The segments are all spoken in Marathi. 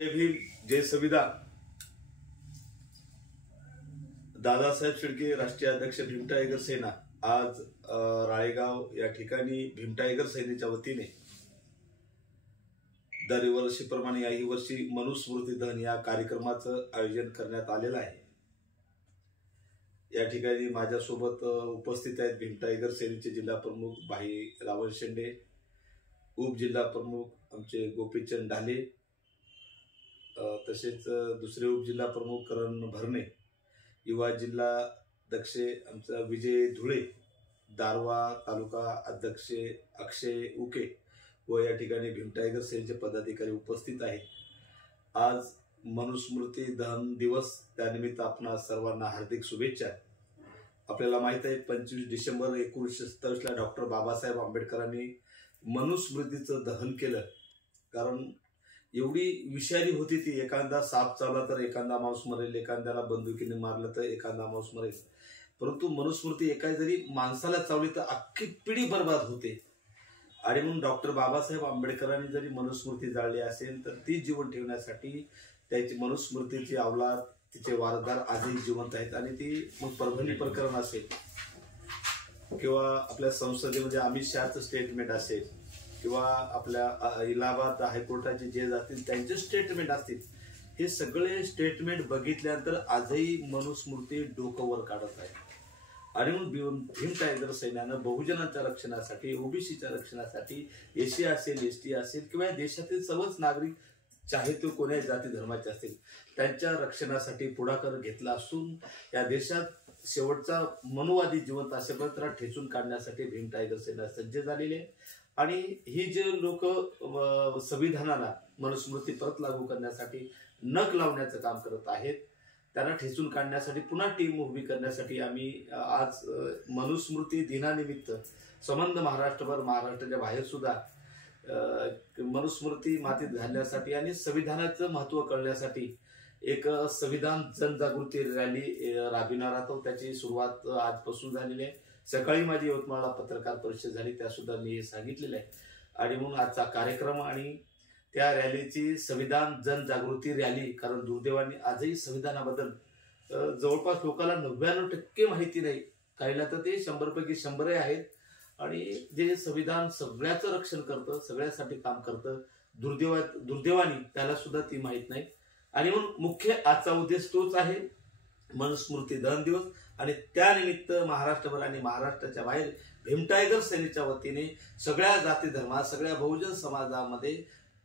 जय भीम, जय संविधान। दादासाहेब शेळके राष्ट्रीय अध्यक्ष भीम टायगर सेना आज राळेगाव या ठिकाणी भीम टायगर सेनेच्या वतीने दरवर्षीप्रमाणे याही वर्षी मनुस्मृती दहन या कार्यक्रमाचं आयोजन करण्यात आलेलं आहे। या ठिकाणी माझ्यासोबत उपस्थित आहेत भीम टायगर सेनेचे जिल्हा प्रमुख भाई रावण शेंडे, उपजिल्हा प्रमुख आमचे गोपीचंद ढाले, तसेच दुसरे उपजिल्हा प्रमुख करण भरणे, युवा जिल्हा अध्यक्ष आमचा विजय धुळे, दारवा तालुका अध्यक्ष अक्षय उके व या ठिकाणी भीम टायगर सेनेचे पदाधिकारी उपस्थित आहेत। आज मनुस्मृती दहन दिवस, त्यानिमित्त आपणा सर्वांना हार्दिक शुभेच्छा। आपल्याला माहित आहे 25 डिसेंबर 1927 ला डॉक्टर बाबासाहेब आंबेडकरांनी मनुस्मृतीचं दहन केलं। कारण एवढी विषारी होती ती, एखादा साप चावला तर एखादा माणूस मरेल, एखाद्याला बंदुकीने मारलं तर एखादा माणूस मरेल, परंतु मनुस्मृती एका जरी माणसाला चावली तर अख्खी पिढी बर्बाद होते। आणि म्हणून डॉक्टर बाबासाहेब आंबेडकरांनी जरी मनुस्मृती जाळली असेल तर ती जीवन ठेवण्यासाठी त्याची मनुस्मृतीची अवलाद, तिचे वारसदार आजही जिवंत आहेत। आणि ती मग परभणी प्रकरण असेल किंवा आपल्या संसदेमध्ये अमित शहाचं स्टेटमेंट असेल किंवा आपल्या इलाहाबाद हायकोर्टाचे जे जातील त्यांचे स्टेटमेंट असतील, हे सगळे स्टेटमेंट बघितल्यानंतर आजही मनुस्मृती डोकं वर काढत आहे। आणि म्हणून भीम टायगर सैन्यानं बहुजनांच्या रक्षणासाठी, ओबीसीच्या रक्षणासाठी, एसी असेल, एसटी असेल किंवा देशातील सर्वच नागरिक, चाहे तो कोणत्याही जाती धर्माचे असतील, त्यांच्या रक्षणासाठी पुढाकार घेतला असून या देशात शेवटचा मनुवादी जिवंत असेपर्यंत त्याला ठेचून काढण्यासाठी भीम टायगर सेना सज्ज झालेली आहे। आणि ही जे लोक संविधानाला मनुस्मृती परत लागू करण्यासाठी नख लावण्याचं काम करत आहेत, त्यांना ठेचून काढण्यासाठी पुन्हा टीम उभी करण्यासाठी आम्ही आज मनुस्मृती दिनानिमित्त संबंध महाराष्ट्रभर, महाराष्ट्राच्या बाहेर सुद्धा मनुस्मृती मातीत घालण्यासाठी आणि संविधानाचं महत्त्व कळण्यासाठी एक संविधान जनजागृती रॅली राबविणार आहोत। त्याची सुरुवात आजपासून झालेली आहे। सकाळी माझी यवतमाळला पत्रकार परिषद झाली, त्या सुद्धा मी सांगितलेलं आहे। आणि म्हणून आजचा कार्यक्रम आणि त्या रॅलीची संविधान जनजागृती रॅली, कारण दुर्दैवाने आजही संविधानाबद्दल जवळपास लोकांना 99% माहिती नाही, काहीला तर ते 100 पैकी 100 आहेत। आणि जे संविधान सगळ्याचं रक्षण करतं, सगळ्यासाठी काम करतं, दुर्दैवाने त्याला सुद्धा ती माहीत नाही। आणि म्हणून मुख्य आजचा उद्देश तोच आहे, मनुस्मृती दहन दिवस। आणि त्यानिमित्त महाराष्ट्रभर आणि महाराष्ट्राच्या बाहेर भीम टायगर सेनेच्या वतीने सगळ्या जाती धर्मात, सगळ्या बहुजन समाजामध्ये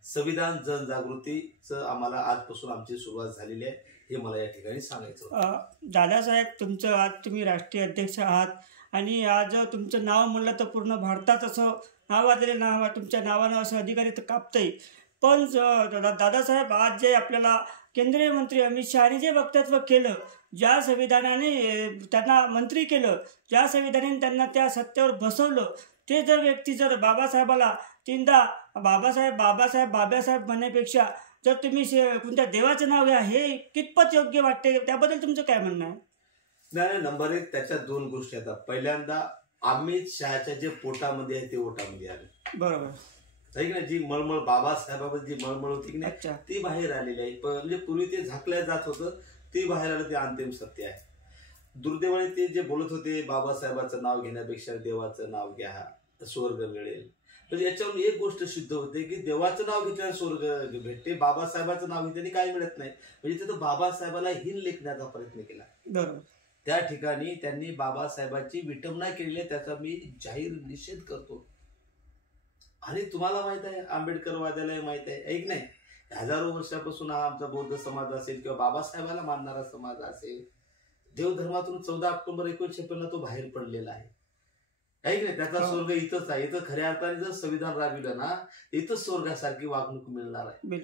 संविधान जनजागृतीचं आम्हाला आजपासून आमची सुरुवात झालेली आहे, हे मला या ठिकाणी सांगायचं होतं। दादासाहेब, तुमचं आज तुम्ही राष्ट्रीय अध्यक्ष आहात आणि आज तुमचं नाव म्हणलं तर पूर्ण भारतात असं नावाजलेलं नाव, तुमच्या नावानं असं अधिकारी तर कापतंय। पण दादासाहेब, आज जे आपल्याला केंद्रीय मंत्री अमित शहाने जे वक्तव्य केलं, ज्या संविधानाने त्यांना मंत्री केलं, ज्या संविधानाने त्यांना त्या सत्तेवर बसवलं, ते जर व्यक्ती जर बाबासाहेबाला तीनदा बाबासाहेब म्हणण्यापेक्षा जर तुम्ही कोणत्या देवाचं नाव घ्या, हे कितपत योग्य वाटते? त्याबद्दल तुमचं काय म्हणणं आहे? नाही, नंबर एक, त्याच्यात दोन गोष्टी येतात। पहिल्यांदा अमित शहाच्या जे पोटामध्ये आहे ते ओटामध्ये आले, बरोबर आहे की नाही? जी मळमळ बाबासाहेबाबद्दल जी मळमळ होती की नाही, ती बाहेर आलेली आहे। म्हणजे पूर्वी ते झाकल्या जात होतं, ती बाहेर आलं, ते अंतिम सत्य आहे। दुर्दैवाने ते जे बोलत होते बाबासाहेबाचं नाव घेण्यापेक्षा देवाचं नाव घ्या, स्वर्ग मिळेल, म्हणजे याच्यावरून एक गोष्ट सिद्ध होते की देवाचं नाव घेतल्याने स्वर्ग भेटते, बाबासाहेबाचं नाव घेतल्याने काय मिळत नाही। म्हणजे तिथं बाबासाहेबाला हीन लेखण्याचा प्रयत्न केला, बरोबर। त्या ठिकाणी त्यांनी बाबासाहेबांची विटंबना केलेली आहे, त्याचा मी जाहीर निषेध करतो। आणि तुम्हाला माहित आहे, आंबेडकरवाद्याला माहित आहे, ऐक नाही, हजारो वर्षापासून हा आमचा बौद्ध समाज असेल किंवा बाबासाहेबाला मानणारा समाज असेल, देवधर्मातून 14 ऑक्टोबर 1956 तो बाहेर पडलेला आहे, ऐक नाही? त्याचा स्वर्ग इथंच आहे। इथं खऱ्या अर्थाने जर संविधान राबविलं ना, इथंच स्वर्गासारखी वागणूक मिळणार आहे।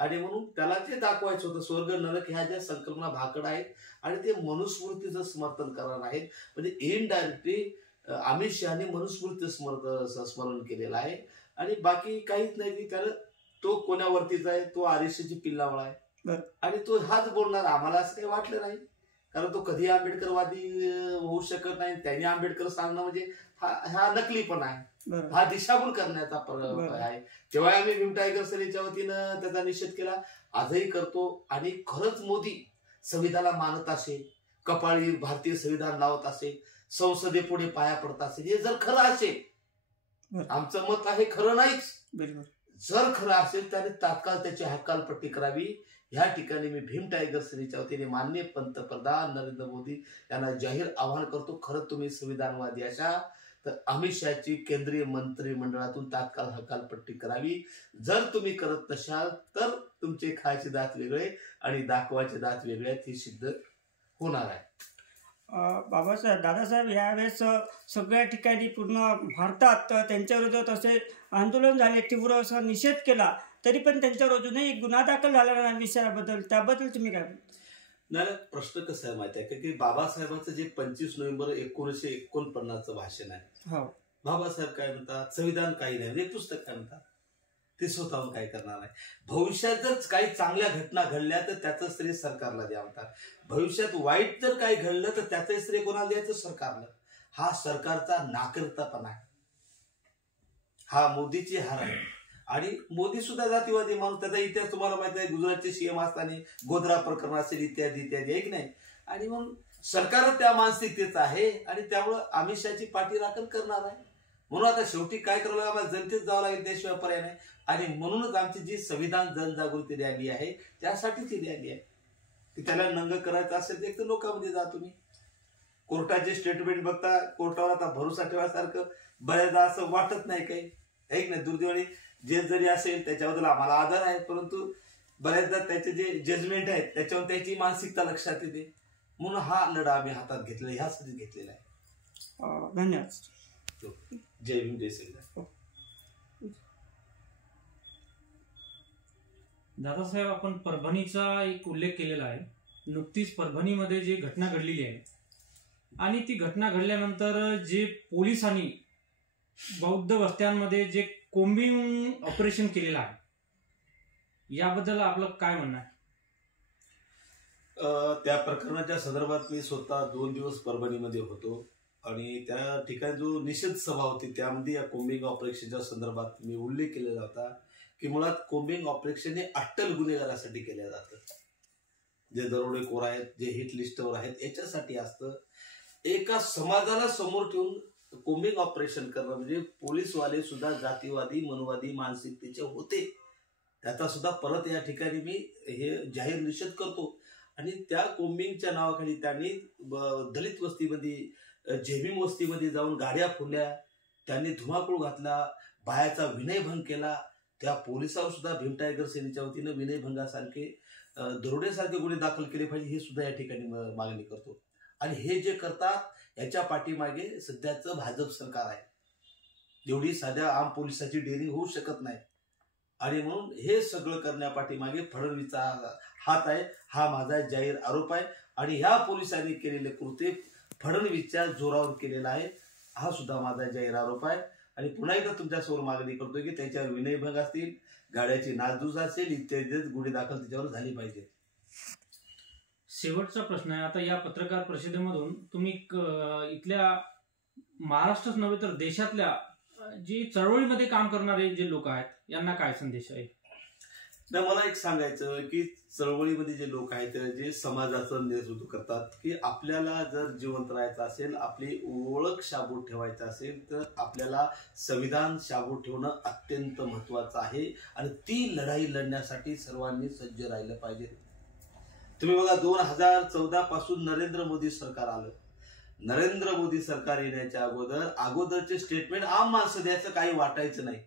आणि म्हणून त्याला जे दाखवायचं होतं, स्वर्ग नरक ह्या ज्या संकल्पना भाकड आहेत आणि ते मनुस्मृतीचं समर्थन करणार आहेत। म्हणजे इनडायरेक्टली अमित शहाने मनुस्मृतीचं स्मरण केलेलं आहे आणि बाकी काहीच नाही की त्याला तो कोणावरतीचा आहे, तो आरएससीची पिल्लावळा आहे आणि तो हाच बोलणार। आम्हाला असं काही वाटलं नाही, कारण तो कधी आंबेडकरवादी होऊ शकत नाही। त्यांनी आंबेडकर सांगणं म्हणजे हा नकलीपणा आहे। बरोबर. हा दिशाभूल करण्याचा बरोबर. आहे. तेव्हा आम्ही भीम टायगर सेनेच्या वतीनं त्याचा निषेध केला, आजही करतो. आणि खरंच मोदी संविधानाला मानत असेल, कपाळी भारतीय संविधान लावत असेल, संसदेपुढे पाया पडत असेल, हे जर खरं असेल, बरं. आमचं मत आहे खरं नाहीच, बरोबर. जर खरं असेल त्याने तात्काळ त्याची हकालपट्टी करावी. ह्या ठिकाणी मी भीम टायगर सेनेच्या वतीने माननीय पंतप्रधान नरेंद्र मोदी यांना जाहीर आवाहन करतो, खरं तुम्ही संविधानवादी अशा तर अमित शहाची केंद्रीय मंत्रिमंडळातून तात्काळ हकालपट्टी करावी. जर तुम्ही करत नसाल तर तुमचे खायचे दात वेगळे आणि दाखवायचे दात वेगळे आहेत, हे सिद्ध होणार आहे. बाबासाहेब दादासाहेब यावेळेस सगळ्या ठिकाणी पूर्ण भारतात त्यांच्या विरोधात असे आंदोलन झाले, तीव्र असा निषेध केला, तरी पण त्यांच्यावर अजूनही गुन्हा दाखल झाला नाही विषयाबद्दल, त्याबद्दल तुम्ही काय म्हणता? नाही, प्रश्न कसा आहे माहिती आहे की बाबासाहेबांचं जे 25 नोव्हेंबर 1949 भाषण आहे, हो, बाबासाहेब काय म्हणतात, संविधान काही नाही, एक पुस्तक काय म्हणतात, ते स्वतःहून काय करणार नाही. भविष्यात जर काही चांगल्या घटना घडल्या तर त्याचं श्रेय सरकारला द्या म्हणतात. भविष्यात वाईट जर काही घडलं तर त्याचं श्रेय कोणाला द्यायचं? सरकारला. हा सरकारचा नाकर्तापणा आहे, हा मोदीची हार आहे. आणि मोदी सुद्धा जातीवादी माणूस, त्याचा इतिहास तुम्हाला माहिती आहे, गुजरातचे सीएम असताना गोधरा प्रकरण असेल इत्यादी इत्यादी, आहे की नाही. आणि म्हणून सरकार त्या मानसिकतेचं आहे आणि त्यामुळं अमित शहाची पाठी राखण करणार आहे. म्हणून आता शेवटी काय करावं लागेल, आम्हाला जनतेत जावं लागेल, त्याशिवाय पर्याय नाही. आणि म्हणूनच आमची जी संविधान जनजागृती रॅली आहे त्यासाठीच ही रॅली आहे की त्याला नंग करायचं असेल तर एक तर लोकांमध्ये जा तुम्ही. कोर्टाचे स्टेटमेंट बघता कोर्टावर आता भरोसा ठेवायसारखं बऱ्याचदा असं वाटत नाही काही, ऐक नाही. दुर्दैवाने जे जरी असेल त्याच्याबद्दल आम्हाला आदर आहे, परंतु बऱ्याचदा त्याचे जे जजमेंट आहेत त्याच्यावर त्याची मानसिकता लक्षात येते. म्हणून हा लढा आम्ही हातात घेतलेला, ह्यासाठी घेतलेला आहे. धन्यवाद. जय भीम, जय श्रीराम. दादासाहेब, आपण परभणीचा एक उल्लेख केलेला आहे. नुकतीच परभणीमध्ये जी घटना घडलेली आहे आणि ती घटना घडल्यानंतर जे पोलिसांनी बौद्ध वस्त्यांमध्ये जे कोम्बिंग ऑपरेशन केलेलं आहे, याबद्दल आपलं काय म्हणणं आहे? त्या प्रकरणाच्या संदर्भात मी स्वतः 2 दिवस परभणीमध्ये होतो आणि त्या ठिकाणी जो निषेध सभा होती त्यामध्ये या कोम्बिंग ऑपरेशनच्या संदर्भात मी उल्लेख केलेला होता की मुळात कोम्बिंग ऑपरेशन हे अट्टल गुन्हेगारासाठी केलं जातं, जे दरोडेखोर आहेत, जे हिट लिस्टवर आहेत, याच्यासाठी असतं. एका समाजाला समोर ठेवून कोम्बिंग ऑपरेशन करणं म्हणजे पोलीसवाले सुद्धा जातीवादी मनोवादी मानसिकतेचे होते, त्याचा सुद्धा परत या ठिकाणी मी हे जाहीर निषेध करतो. आणि त्या कोम्बिंगच्या नावाखाली त्यांनी दलित वस्तीमध्ये, झेबीम वस्तीमध्ये जाऊन गाड्या फोडल्या, त्यांनी धुमाकूळ घातला, बायाचा विनयभंग केला. त्या पोलिसावर सुद्धा भीम टायगर सेनेच्या वतीनं विनयभंगासारखे दरोडेसारखे गुन्हे दाखल केले पाहिजे, हे सुद्धा या ठिकाणी मागणी करतो. आणि हे जे करतात याच्या पाठीमागे सध्याचं भाजप सरकार आहे. एवढी साध्या आम पोलिसाची डेअरिंग होऊ शकत नाही. आणि म्हणून हे सगळं करण्यापाठीमागे फडणवीसचा हात आहे, हा माझा जाहीर आरोप आहे. आणि ह्या पोलिसांनी केलेले कृत्य फडणवीसच्या जोरावर केलेला आहे, हा सुद्धा माझा जाहीर आरोप आहे. आणि पुन्हा एकदा तुमच्यासमोर मागणी करतोय की त्याच्यावर विनयभंग असतील, गाड्याची नासधूस असेल, इत्यादी गुन्हे दाखल त्याच्यावर झाली पाहिजे. शेवटचा प्रश्न आहे. आता या पत्रकार परिषदेमधून तुम्ही इथल्या महाराष्ट्रच नव्हे तर देशातल्या जी चळवळीमध्ये काम करणारे जे लोक आहेत यांना काय संदेश आहे? नाही, मला एक सांगायचं की चळवळीमध्ये जे लोक आहेत जे समाजाचं नेतृत्व करतात की आपल्याला जर जिवंत राहायचं असेल, आपली ओळख शाबूत ठेवायचं असेल तर आपल्याला संविधान शाबूत ठेवणं अत्यंत महत्वाचं आहे. आणि ती लढाई लढण्यासाठी सर्वांनी सज्ज राहिलं पाहिजे. तुम्ही बघा, 2014 पासून नरेंद्र मोदी सरकार आलं. नरेंद्र मोदी सरकार येण्याच्या अगोदरचे स्टेटमेंट आम माणसं द्यायचं काही वाटायचं नाही,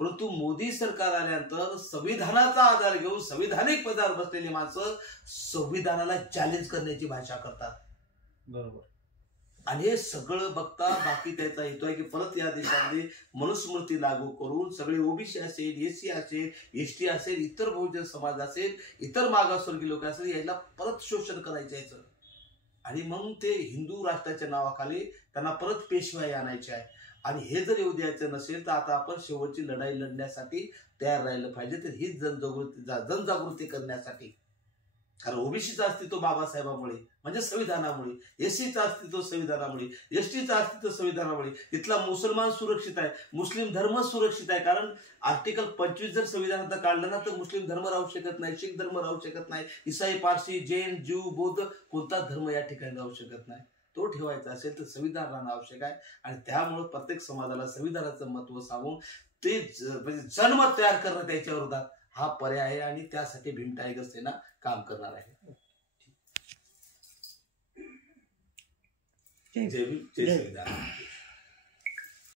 परंतु मोदी सरकार आल्यानंतर संविधानाचा आधार घेऊन संविधानिक पदावर बसलेली माणसं संविधानाला चॅलेंज करण्याची भाषा करतात. बरोबर. आणि हे सगळं बघता बाकी त्याचा हेतू आहे की परत या देशामध्ये मनुस्मृती लागू करून सगळे ओबीसी असेल, एससी असेल, एसटी असेल, इतर बहुजन समाज असेल, इतर मागासवर्गीय लोक असेल, याला परत शोषण करायचं याचं. आणि म्हणून ते हिंदू राष्ट्राच्या नावाखाली त्यांना परत पेशवाई आणायची आहे. आणि हे जर येऊ द्यायचं नसेल तर आता आपण शेवटची लढाई लढण्यासाठी तयार राहिलं पाहिजे. तर ही जनजागृती करण्यासाठी कारण ओबीसीचं अस्तित्व बाबासाहेबांमुळे म्हणजे संविधानामुळे, एससीचं अस्तित्व संविधानामुळे, एसटीचं अस्तित्व संविधानामुळे, इथला मुसलमान सुरक्षित आहे, मुस्लिम धर्म सुरक्षित आहे. कारण आर्टिकल 25 जर संविधानात काढलं ना तर मुस्लिम धर्म राहू शकत नाही, शीख धर्म राहू शकत नाही, इसाई, पारसी, जैन, ज्यू, बौद्ध कोणता धर्म या ठिकाणी राहू शकत नाही. तो ठेवायचा असेल तर संविधान राहणं आवश्यक आहे. आणि त्यामुळे प्रत्येक समाजाला संविधानाचं महत्व सांगून ते म्हणजे जनमत तयार करणं त्याच्या विरोधात हा पर्याय आहे आणि त्यासाठी भीम टायगर सेना काम करणार आहे. जय भीम, जय संविधान.